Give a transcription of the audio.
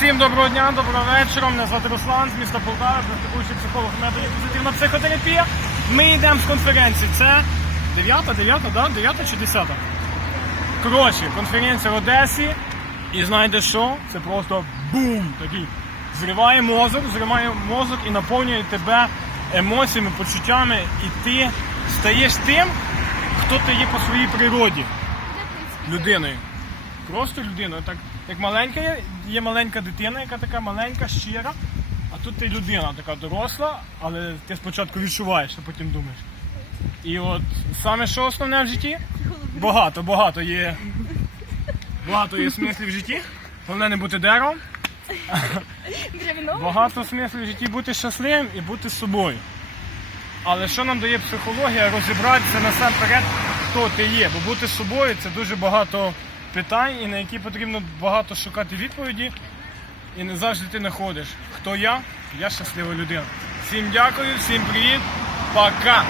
Всім доброго дня, доброго вечора. Мене звати Руслан з міста Полтава, практикуючий психолог методі позитивна психотерапія. Ми йдемо з конференції. Це 9, 9, да? 9 чи 10? Коротше, конференція в Одесі. І знаєте що? Це просто бум! Такий. Зриває мозок, зриває мозок і наповнює тебе емоціями, почуттями, і ти стаєш тим, хто ти є по своїй природі. Людиною. Просто людиною. Так, як маленька є, є маленька дитина, яка така маленька, щира, а тут ти людина така доросла, але ти спочатку відчуваєш, а потім думаєш. І от саме що основне в житті? Багато, багато є. Багато є смислів в житті. Головне не бути деревом. Багато смислів в житті бути щасливим і бути собою. Але що нам дає психологія розібратися насамперед, хто ти є? Бо бути собою це дуже багато питань, і на які потрібно багато шукати відповіді. І не завжди ти знаходиш. Хто я? Я щаслива людина. Всім дякую, всім привіт, пока!